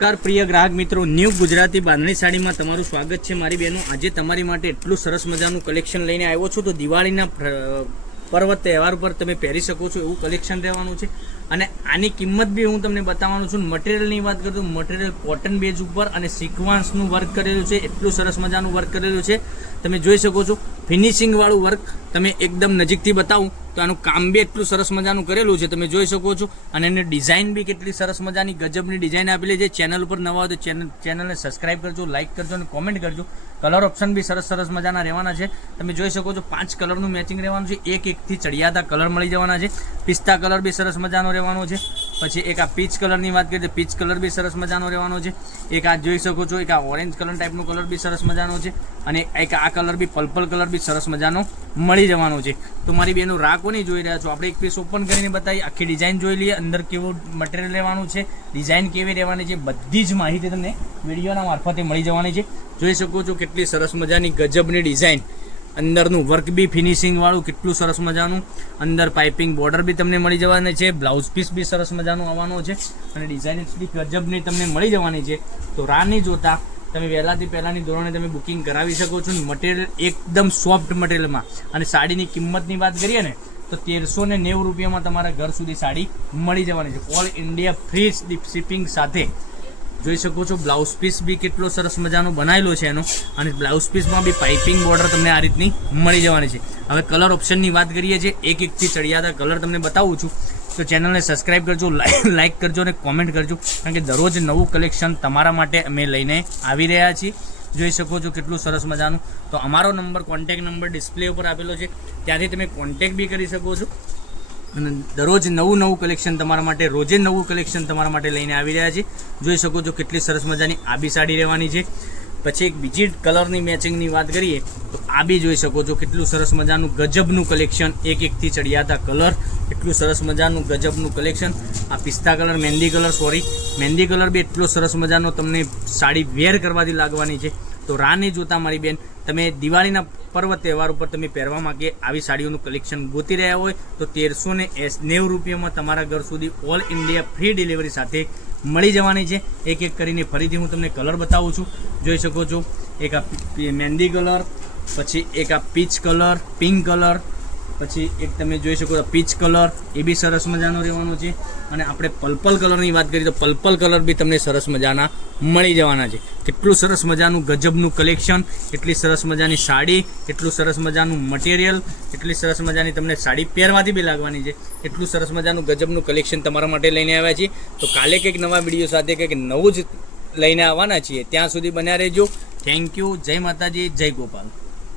નમસ્કાર પ્રિય ગ્રાહક મિત્રો, ન્યૂ ગુજરાતી બાંધણી સાડીમાં તમારું સ્વાગત છે. મારી બહેનો, આજે તમારી માટે એટલું સરસ મજાનું કલેક્શન લઈને આવ્યો છું. તો દિવાળીના પર્વ તહેવાર પર તમે પહેરી શકો છો એવું કલેક્શન રહેવાનું છે. અને આની કિંમત બી હું તમને બતાવવાનું છું. મટીરિયલની વાત કરું તો મટીરિયલ કોટન બેઝ ઉપર અને સિક્વન્સનું વર્ક કરેલું છે. એટલું સરસ મજાનું વર્ક કરેલું છે, તમે જોઈ શકો છો. ફિનિશિંગવાળું વર્ક તમે એકદમ નજીકથી બતાવું તો આનું કામ બી એટલું સરસ મજાનું કરેલું છે, તમે જોઈ શકો છો. અને એની ડિઝાઇન બી કેટલી સરસ મજાની ગજબની ડિઝાઇન આપેલી છે. ચેનલ ઉપર નવા હોય તો ચેનલને સબસ્ક્રાઈબ કરજો, લાઇક કરજો અને કોમેન્ટ કરજો. કલર ઓપ્શન બી સરસ મજાના રહેવાના છે, તમે જોઈ શકો છો. 5 કલરનું મેચિંગ રહેવાનું છે. એકથી ચડિયાતા કલર મળી જવાના છે. પિસ્તા કલર બી સરસ મજાનો રહેવાનો છે. પછી એક આ પીચ કલરની વાત કરીએ તો પીચ કલર બી સરસ મજાનો રહેવાનો છે. એક આ જોઈ શકો છો, એક આ ઓરેન્જ કલર ટાઈપનો કલર બી સરસ મજાનો છે. અને એક આ કલર બી પર્પલ કલર બી સરસ મજાનો મળી જવાનો છે. તો મારી બેનો રાહ કોની જોઈ રહ્યા છો? આપણે એક પીસ ઓપન કરીને બતાવી, આખી ડિઝાઇન જોઈ લઈએ. અંદર કેવું મટીરિયલ રહેવાનું છે, ડિઝાઇન કેવી રહેવાની છે, બધી જ માહિતી તમને વિડીયોના મારફતે મળી જવાની છે. જોઈ શકો છો કેટલી સરસ મજાની ગજબની ડિઝાઇન. અંદરનું વર્ક બી ફિનિશિંગ વાળું કેટલું સરસ મજાનું. અંદર પાઇપિંગ બોર્ડર બી તમને મળી જવાની છે. બ્લાઉઝ પીસ બી સરસ મજાનું આવવાનો છે. અને ડિઝાઇન એટલી ગજબની તમને મળી જવાની છે. તો રાહ નહીં જોતા તમે વહેલાથી પહેલાંની ધોરણે તમે બુકિંગ કરાવી શકો છો. મટીરિયલ એકદમ સોફ્ટ મટીરિયલમાં. અને સાડીની કિંમતની વાત કરીએ ને તો 1390 રૂપિયામાં તમારા ઘર સુધી સાડી મળી જવાની છે. ઓલ ઇન્ડિયા ફ્રી શિપિંગ સાથે. જોઈ શકો છો બ્લાઉઝ પીસ બી કેટલો સરસ મજાનો બનાવેલો છે એનો. અને બ્લાઉઝ પીસમાં બી પાઇપિંગ બોર્ડર તમને આ રીતની મળી જવાની છે. હવે કલર ઓપ્શનની વાત કરીએ છીએ. એકથી ચડિયાતા કલર તમને બતાવું છું. તો ચેનલને સબસ્ક્રાઈબ કરજો, લાઇક કરજો અને કોમેન્ટ કરજો, કારણ કે દરરોજ નવું કલેક્શન તમારા માટે અમે લઈને આવી રહ્યા છીએ. જોઈ શકો છો કેટલું સરસ મજાનું. તો અમારો નંબર, કોન્ટેક્ટ નંબર ડિસ્પ્લે ઉપર આપેલો છે, ત્યાંથી તમે કોન્ટેક્ટ બી કરી શકો છો. અને દરરોજ નવું કલેક્શન તમારા માટે, રોજે નવું કલેક્શન તમારા માટે લઈને આવી રહ્યા છે. જોઈ શકો છો કેટલી સરસ મજાની આ બી સાડી રહેવાની છે. પછી એક બીજી કલરની મેચિંગની વાત કરીએ તો આ બી જોઈ શકો છો કેટલું સરસ મજાનું ગજબનું કલેક્શન. એકથી ચડિયાતા કલર, એટલું સરસ મજાનું ગજબનું કલેક્શન. આ પિસ્તા કલર, મહેંદી કલર બી એટલો સરસ મજાનો તમને સાડી વેર કરવાથી લાગવાની છે. તો રાહ નહીં જોતા મારી બેન, તમે દિવાળીના પર્વ તહેવાર ઉપર તમે પહેરવા માંગે આવી સાડીઓનું કલેક્શન ગોતી રહ્યા હોય તો 1390 રૂપિયામાં તમારા ઘર સુધી ઓલ ઇન્ડિયા ફ્રી ડિલિવરી સાથે મળી જવાની છે. એક કરીને ફરીથી હું તમને કલર બતાવું છું. જોઈ શકો છો, એક આ મહેંદી કલર, પછી એક આ પીચ કલર, પિંક કલર, પછી એક તમે જોઈ શકો છો પીચ કલર, એ બી સરસ મજાનો રહેવાનો છે. અને આપણે પર્પલ કલરની વાત કરીએ તો પર્પલ કલર બી તમને સરસ મજાના મળી જવાના છે. કેટલું સરસ મજાનું ગજબનું કલેક્શન, એટલી સરસ મજાની સાડી, એટલું સરસ મજાનું મટીરિયલ, એટલી સરસ મજાની તમને સાડી પહેરવાથી બી લાગવાની છે. એટલું સરસ મજાનું ગજબનું કલેક્શન તમારા માટે લઈને આવ્યા છીએ. તો કાલે કંઈક નવા વિડીયો સાથે કંઈક નવું જ લઈને આવવાના છીએ. ત્યાં સુધી બન્યા રહેજો. Thank you. જય માતાજી, જય ગોપાલ.